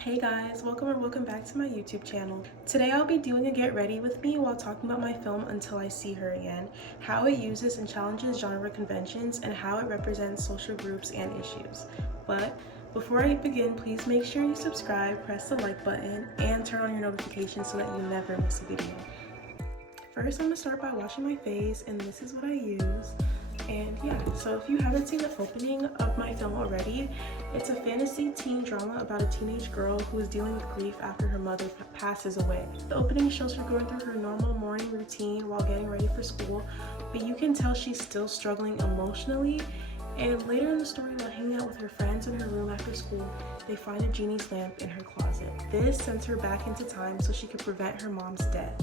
Hey guys, welcome back to my YouTube channel. Today I'll be doing a get ready with me while talking about my film Until I See Her Again, how it uses and challenges genre conventions, and how it represents social groups and issues. But before I begin, please make sure you subscribe, press the like button, and turn on your notifications so that you never miss a video. First, I'm gonna start by washing my face, and this is what I use. And yeah, so if you haven't seen the opening of my film already, it's a fantasy teen drama about a teenage girl who is dealing with grief after her mother passes away. The opening shows her going through her normal morning routine while getting ready for school, but you can tell she's still struggling emotionally. And later in the story, while hanging out with her friends in her room after school, they find a genie's lamp in her closet. This sends her back into time so she could prevent her mom's death.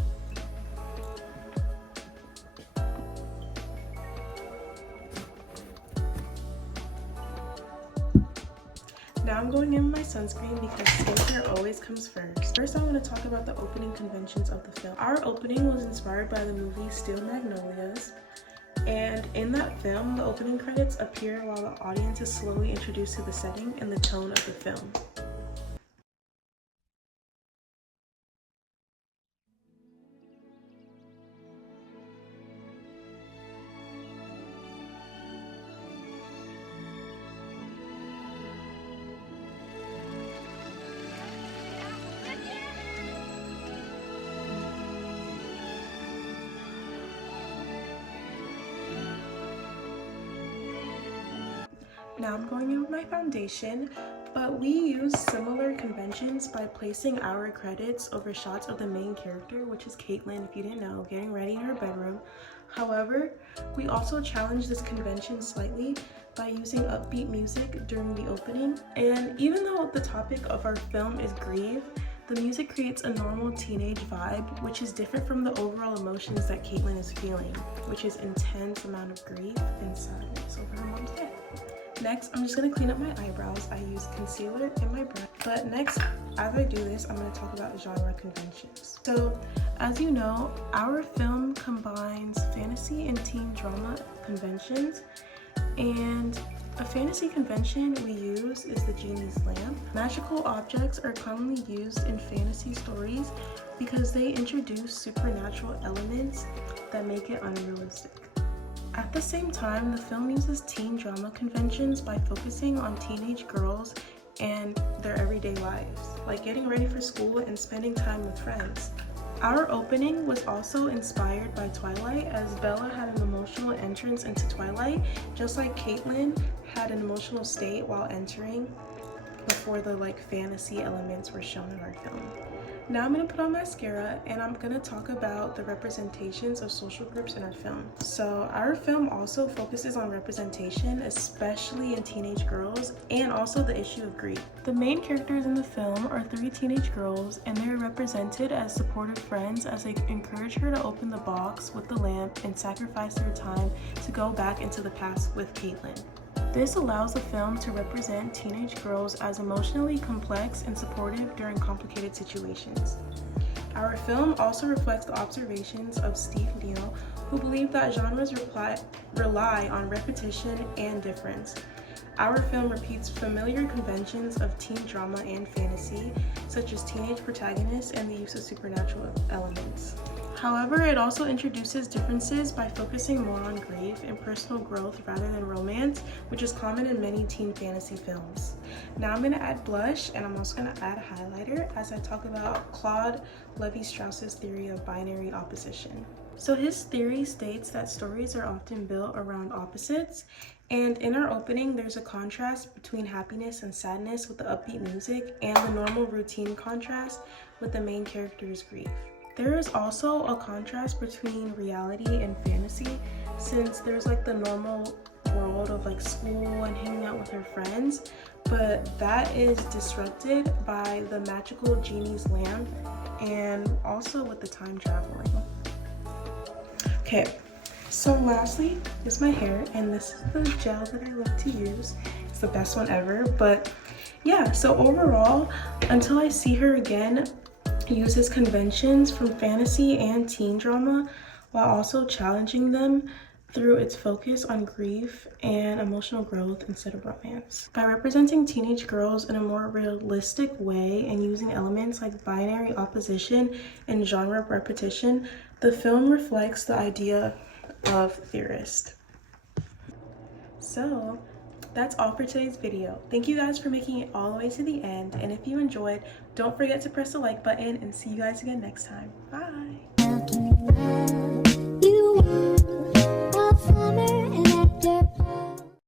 Now I'm going in with my sunscreen because skincare always comes first. First, I want to talk about the opening conventions of the film. Our opening was inspired by the movie Steel Magnolias, and in that film, the opening credits appear while the audience is slowly introduced to the setting and the tone of the film. Now I'm going in with my foundation, but we use similar conventions by placing our credits over shots of the main character, which is Caitlin, if you didn't know, getting ready in her bedroom. However, we also challenge this convention slightly by using upbeat music during the opening. And even though the topic of our film is grief, the music creates a normal teenage vibe, which is different from the overall emotions that Caitlin is feeling, which is intense amount of grief and sadness over her mom's death. Next, I'm just going to clean up my eyebrows. I use concealer in my brush. But next, as I do this, I'm going to talk about genre conventions. So, as you know, our film combines fantasy and teen drama conventions. And a fantasy convention we use is the genie's lamp. Magical objects are commonly used in fantasy stories because they introduce supernatural elements that make it unrealistic. At the same time, the film uses teen drama conventions by focusing on teenage girls and their everyday lives, like getting ready for school and spending time with friends. Our opening was also inspired by Twilight, as Bella had an emotional entrance into Twilight, just like Caitlin had an emotional state while entering before the fantasy elements were shown in our film. Now I'm going to put on mascara, and I'm going to talk about the representations of social groups in our film. So our film also focuses on representation, especially in teenage girls, and also the issue of grief. The main characters in the film are 3 teenage girls, and they're represented as supportive friends as they encourage her to open the box with the lamp and sacrifice their time to go back into the past with Caitlin. This allows the film to represent teenage girls as emotionally complex and supportive during complicated situations. Our film also reflects the observations of Steve Neal, who believed that genres rely on repetition and difference. Our film repeats familiar conventions of teen drama and fantasy, such as teenage protagonists and the use of supernatural elements. However, it also introduces differences by focusing more on grief and personal growth rather than romance, which is common in many teen fantasy films. Now I'm going to add blush, and I'm also going to add a highlighter as I talk about Claude Levi-Strauss's theory of binary opposition. So his theory states that stories are often built around opposites, and in our opening there's a contrast between happiness and sadness with the upbeat music, and the normal routine contrast with the main character's grief. There is also a contrast between reality and fantasy, since there's the normal world of school and hanging out with her friends, but that is disrupted by the magical genie's lamp and also with the time traveling. Okay, so lastly is my hair, and this is the gel that I love to use. It's the best one ever. But yeah, so overall, Until I See Her Again uses conventions from fantasy and teen drama while also challenging them through its focus on grief and emotional growth instead of romance. By representing teenage girls in a more realistic way and using elements like binary opposition and genre repetition, the film reflects the idea of theorist. So that's all for today's video. Thank you guys for making it all the way to the end, and if you enjoyed, don't forget to press the like button, and see you guys again next time. Bye.